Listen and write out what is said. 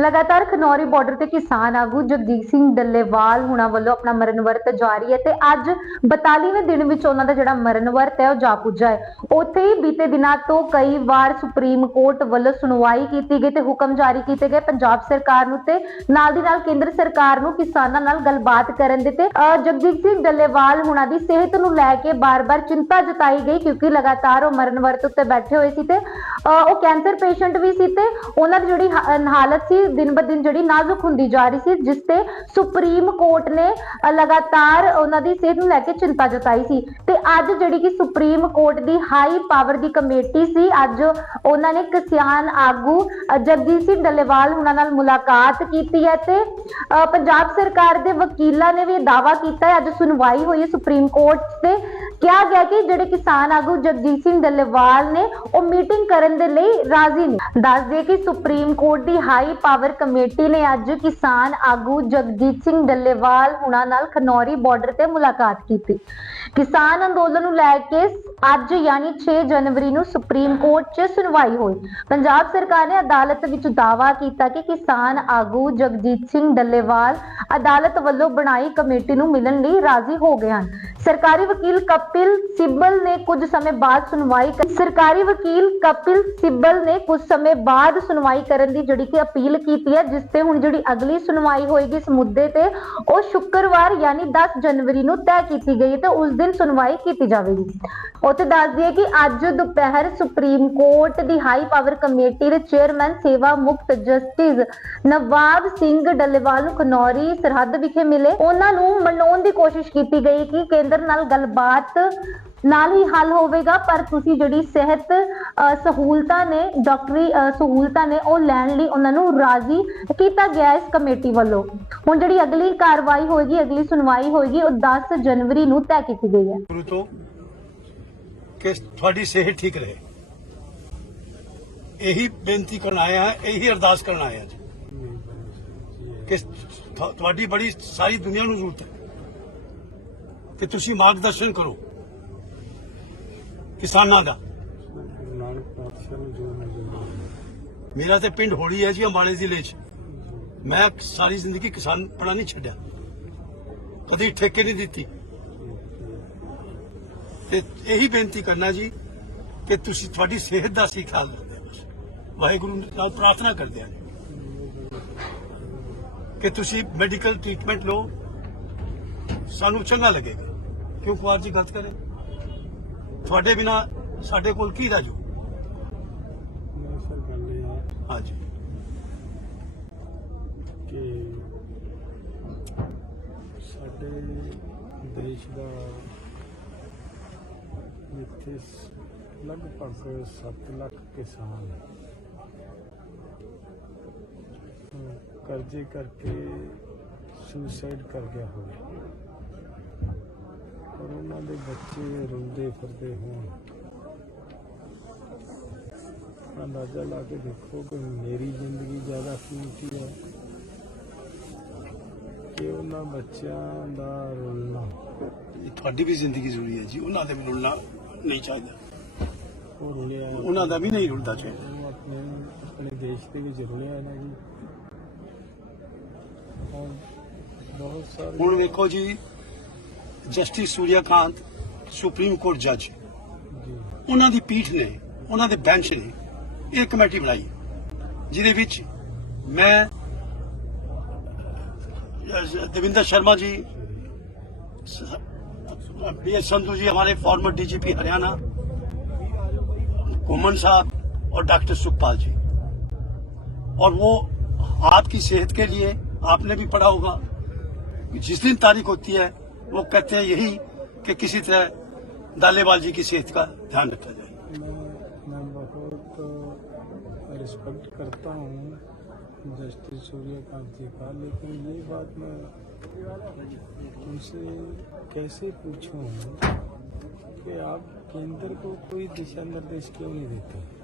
ਲਗਾਤਾਰ ਖਨੌਰੀ ਬਾਰਡਰ ਤੇ ਕਿਸਾਨ ਆਗੂ ਜਗਜੀਤ ਸਿੰਘ ਡੱਲੇਵਾਲ ਹੁਣਾਂ ਵੱਲੋਂ ਆਪਣਾ ਮਰਨ ਵਰਤ ਜਾਰੀ ਹੈ ਤੇ ਅੱਜ 42ਵੇਂ ਦਿਨ ਵਿੱਚ ਉਹਨਾਂ ਦਾ ਜਿਹੜਾ ਮਰਨ ਵਰਤ ਹੈ ਉਹ ਜਾ ਪੁੱਜਾ ਹੈ। ਉੱਥੇ ਹੀ ਬੀਤੇ ਦਿਨਾਂ ਤੋਂ ਕਈ ਵਾਰ ਸੁਪਰੀਮ ਕੋਰਟ ਵੱਲੋਂ ਸੁਣਵਾਈ ਕੀਤੀ ਗਈ ਤੇ ਹੁਕਮ ਜਾਰੀ ਕੀਤੇ ਗਏ। ਪੰਜਾਬ ਸਰਕਾਰ ਨੂੰ ਤੇ ਨਾਲ ਦੀ ਨਾਲ ਕੇਂਦਰ ਸਰਕਾਰ ਨੂੰ ਕਿਸਾਨਾਂ ਨਾਲ ਗੱਲਬਾਤ ਕਰਨ ਦੇ ਤੇ ਅਹ, ਜਗਜੀਤ ਸਿੰਘ ਡੱਲੇਵਾਲ ਹੁਣਾਂ ਦੀ ਸਿਹਤ ਨੂੰ ਲੈ ਕੇ ਬਾਰ-ਬਾਰ ਚਿੰਤਾ ਜਤਾਈ ਗਈ ਕਿਉਂਕਿ ਲਗਾਤਾਰ ਉਹ ਮਰਨ ਵਰਤ ਉੱਤੇ ਬੈਠੇ ਹੋਏ ਸੀ ਤੇ ਅਹ, ਉਹ ਕੈਂਸਰ ਪੇਸ਼ੈਂਟ ਵੀ ਸੀ ਤੇ ਉਹਨਾਂ ਦੀ ਜਿਹੜੀ ਹਾਲਤ ਸੀ ਦਿਨ ਬ ਦਿਨ ਜਿਹੜੀ ਨਾਜ਼ੁਕ ਹੁੰਦੀ ਜਾ ਰਹੀ ਸੀ, ਜਿਸ ਤੇ ਸੁਪਰੀਮ ਕੋਰਟ ਨੇ ਲਗਾਤਾਰ ਉਹਨਾਂ ਦੀ ਸਿਹਤ ਨੂੰ ਲੈ ਕੇ ਚਿੰਤਾ ਜਤਾਈ ਸੀ। ਤੇ ਅੱਜ ਜਿਹੜੀ ਕਿ ਸੁਪਰੀਮ ਕੋਰਟ ਦੀ ਹਾਈ ਪਾਵਰ ਦੀ ਕਮੇਟੀ ਸੀ, ਅੱਜ ਉਹਨਾਂ ਨੇ ਕਿਸਾਨ ਆਗੂ ਜਗਜੀਤ ਸਿੰਘ ਡੱਲੇਵਾਲ ਉਹਨਾਂ ਨਾਲ ਮੁਲਾਕਾਤ ਕੀਤੀ ਹੈ ਤੇ ਪੰਜਾਬ ਸਰਕਾਰ ਦੇ ਵਕੀਲਾਂ ਨੇ ਵੀ ਇਹ ਦਾਅਵਾ ਕੀਤਾ ਹੈ, ਅੱਜ ਸੁਣਵਾਈ ਹੋਈ ਹੈ ਸੁਪਰੀਮ ਕੋਰਟ ਤੇ। ਕਿਹਾ ਗਿਆ ਕਿ ਜਿਹੜੇ ਕਿਸਾਨ ਆਗੂ ਜਗਜੀਤ ਸਿੰਘ ਡੱਲੇਵਾਲ ਨੇ ਉਹ ਮੀਟਿੰਗ ਕਰਨ ਦੇ ਲਈ ਰਾਜ਼ੀ ਨੇ। ਦੱਸ ਦਈਏ ਕਿ ਸੁਪਰੀਮ ਕੋਰਟ ਦੀ ਹਾਈ ਪਾਵਰ ਕਮੇਟੀ ਨੇ ਅੱਜ ਕਿਸਾਨ ਆਗੂ ਜਗਜੀਤ ਸਿੰਘ ਡੱਲੇਵਾਲ ਹੁਣਾਂ ਨਾਲ ਖਨੌਰੀ ਬਾਰਡਰ ਤੇ ਮੁਲਾਕਾਤ ਕੀਤੀ। ਕਿਸਾਨ ਅੰਦੋਲਨ ਨੂੰ ਲੈ ਕੇ ਅੱਜ ਯਾਨੀ 6 ਜਨਵਰੀ ਨੂੰ ਸੁਪਰੀਮ ਕੋਰਟ 'ਚ ਸੁਣਵਾਈ ਹੋਈ। ਪੰਜਾਬ ਸਰਕਾਰ ਨੇ ਅਦਾਲਤ ਵਿੱਚ ਦਾਅਵਾ ਕੀਤਾ ਕਿ ਕਿਸਾਨ ਆਗੂ ਜਗਜੀਤ ਸਿੰਘ ਡੱਲੇਵਾਲ ਅਦਾਲਤ ਵੱਲੋਂ ਬਣਾਈ ਕਮੇਟੀ ਨੂੰ ਮਿਲਣ ਲਈ ਰਾਜ਼ੀ ਹੋ ਗਏ ਹਨ। ਸਰਕਾਰੀ ਵਕੀਲ ਕਪਿਲ ਸਿੱਬਲ ਨੇ ਕੁਝ ਸਮੇਂ ਬਾਅਦ ਸੁਣਵਾਈ ਸਰਕਾਰੀ ਵਕੀਲ ਕਪਿਲ ਸਿੱਬਲ ਨੇ ਕੁਝ ਸਮੇਂ ਬਾਅਦ ਸੁਣਵਾਈ ਕਰਨ ਦੀ ਜਿਹੜੀ ਕਿ ਅਪੀਲ ਕੀਤੀ ਹੈ, ਜਿਸ ਤੇ ਹੁਣ ਜਿਹੜੀ ਅਗਲੀ ਸੁਣਵਾਈ ਹੋਏਗੀ ਇਸ ਮੁੱਦੇ ਤੇ, ਉਹ ਸ਼ੁੱਕਰਵਾਰ ਯਾਨੀ 10 ਜਨਵਰੀ ਨੂੰ ਤੈਅ ਕੀਤੀ ਗਈ ਤੇ ਉਸ ਦਿਨ ਸੁਣਵਾਈ ਕੀਤੀ ਜਾਵੇਗੀ। ਉੱਥੇ ਦੱਸ ਦਈਏ ਕਿ ਅੱਜ ਦੁਪਹਿਰ ਸੁਪਰੀਮ ਕੋਰਟ ਦੀ ਹਾਈ ਪਾਵਰ ਕਮੇਟੀ ਦੇ ਚੇਅਰਮੈਨ ਸੇਵਾ ਮੁਕਤ ਜਸਟਿਸ ਨਵਾਬ ਸਿੰਘ ਡੱਲੇਵਾਲ ਨੂੰ ਖਨੌਰੀ ਸਰਹੱਦ ਵਿਖੇ ਮਿਲੇ। ਉਹਨਾਂ ਨੂੰ ਮਨਾਉਣ ਦੀ ਕੋਸ਼ਿਸ਼ ਕੀਤੀ ਗਈ ਕਿ ਕੇਂਦਰ ਨਾਲ ਗੱਲਬਾਤ ਨਾਲ ਹੀ ਹੱਲ ਹੋਵੇਗਾ, ਪਰ ਤੁਸੀਂ ਜਿਹੜੀ ਸਿਹਤ ਸਹੂਲਤਾਂ ਨੇ, ਡਾਕਟਰੀ ਸਹੂਲਤਾਂ ਨੇ ਉਹ ਲੈਣ ਲਈ ਉਹਨਾਂ ਨੂੰ ਰਾਜ਼ੀ ਕੀਤਾ ਗਿਆ ਇਸ ਕਮੇਟੀ ਵੱਲੋਂ। ਹੁਣ ਜਿਹੜੀ ਅਗਲੀ ਕਾਰਵਾਈ ਹੋਏਗੀ, ਅਗਲੀ ਸੁਣਵਾਈ ਹੋਏਗੀ, ਉਹ 10 ਜਨਵਰੀ ਨੂੰ ਤੈਅ ਕੀਤੀ ਗਈ ਹੈ। ਕਿ ਤੁਹਾਡੀ ਸਿਹਤ ਠੀਕ ਰਹੇ। ਇਹੀ ਬੇਨਤੀ ਕਰਨ ਆਏ ਹਾਂ, ਇਹੀ ਅਰਦਾਸ ਕਰਨ ਆਏ ਹਾਂ ਕਿ ਤੁਹਾਡੀ ਬੜੀ ਸਾਰੀ ਦੁਨੀਆ ਨੂੰ ਜ਼ਰੂਰਤ ਹੈ। ਕਿ ਤੁਸੀਂ ਮਾਰਗਦਰਸ਼ਨ ਕਰੋ। ਕਿਸਾਨਾਂ ਦਾ। ਮੇਰਾ ਤੇ ਪਿੰਡ ਹੋਲੀ ਹੈ ਜੀ, ਅੰਬਾਲੇ ਜ਼ਿਲ੍ਹੇ 'ਚ। ਮੈਂ ਸਾਰੀ ਜ਼ਿੰਦਗੀ ਕਿਸਾਨ ਪੜਾ ਨਹੀਂ ਛੱਡਿਆ। ਕਦੀ ਠੇਕੇ ਨਹੀਂ ਦਿੱਤੀ। ਤੇ ਇਹੀ ਬੇਨਤੀ ਕਰਨਾ ਜੀ ਕਿ ਤੁਸੀਂ ਤੁਹਾਡੀ ਸਿਹਤ ਦਾ ਸੀ ਖਿਆਲ ਰੱਖਦੇ ਹਾਂ। ਵਾਹਿਗੁਰੂ ਨਾਲ ਪ੍ਰਾਰਥਨਾ ਕਰਦੇ ਹਾਂ। ਕਿ ਤੁਸੀਂ ਮੈਡੀਕਲ ਟ੍ਰੀਟਮੈਂਟ ਲਓ। ਸਾਨੂੰ ਚੰਗਾ ਲੱਗੇਗਾ। ਕਿਉਂ ਕੁਆਰ ਜੀ ਗਲਤ ਕਰੇ? ਤੁਹਾਡੇ ਬਿਨਾ ਸਾਡੇ ਕੋਲ ਕੀ ਰਾਜੂ ਮੈਂ ਸਰ ਗੱਲ ਇਹ ਹੈ ਹਾਂਜੀ। ਕਿ ਸਾਡੇ ਦੇਸ਼ ਦਾ ਜਿੱਥੇ ਲਗਭਗ 7 ਲੱਖ ਕਿਸਾਨ ਕਰਜ਼ੇ ਕਰਕੇ ਸੁਸਾਈਡ ਕਰ ਗਿਆ ਹੋਵੇ। ਉਹਨਾਂ ਦੇ ਬੱਚੇ ਰੁਲਦੇ ਫਿਰਦੇ ਹੋਣ। ਅੰਦਾਜ਼ਾ ਲਾ ਕੇ ਦੇਖੋ ਕਿ ਮੇਰੀ ਜ਼ਿੰਦਗੀ ਜ਼ਿਆਦਾ ਕੀਮਤੀ ਹੈ ਕਿ ਉਹਨਾਂ ਬੱਚਿਆਂ ਦਾ ਇਹ ਤੁਹਾਡੀ ਵੀ ਜ਼ਿੰਦਗੀ ਜ਼ਰੂਰੀ ਹੈ ਜੀ ਉਹਨਾਂ ਦੇ ਵੀ ਰੁਲਣਾ ਨਹੀਂ ਚਾਹੀਦਾ। ਉਹ ਰੁਲਿਆ। ਉਹਨਾਂ ਦਾ ਵੀ ਨਹੀਂ ਰੁਲਦਾ ਚਾਹੀਦਾ ਆਪਣੇ ਆਪਣੇ ਦੇਸ਼ ਦੇ ਵਿੱਚ ਰੁਲਿਆ ਹੈ ਨਾ ਜੀ। ਔਰ ਬਹੁਤ ਸਾਰੇ ਹੁਣ ਵੇਖੋ ਜੀ ਜਸਟਿਸ ਸੂਰਿਆਕਾਂਤ ਸੁਪਰੀਮ ਕੋਰਟ ਜੱਜ ਜੀ ਉਹਨਾਂ ਦੀ ਪੀਠ ਨੇ ਉਹਨਾਂ ਦੇ ਬੈਂਚ ਨੇ ਇਹ ਕਮੇਟੀ ਬਣਾਈ ਜਿਹਦੇ ਵਿੱਚ ਮੈਂ ਅ, Devendra Sharma G B S Sandhu जी हमारे फॉर्मर डीजीपी हरियाणा घुमन साहब और डॉक्टर सुखपाल जी और वो आपकी सेहत के लिए आपने भी पढ़ा होगा कि जिस दिन तारीख होती है वो कहते हैं यही कि किसी तरह दालेवाल जी की सेहत का ध्यान रखा जाए। मैं बहुत रिस्पेक्ट करता हूँ जस्टिस सूर्यकांत जी का, लेकिन ये बात मैं उनसे कैसे पूछूँ कि आप केंद्र को कोई दिशा निर्देश क्यों नहीं देते?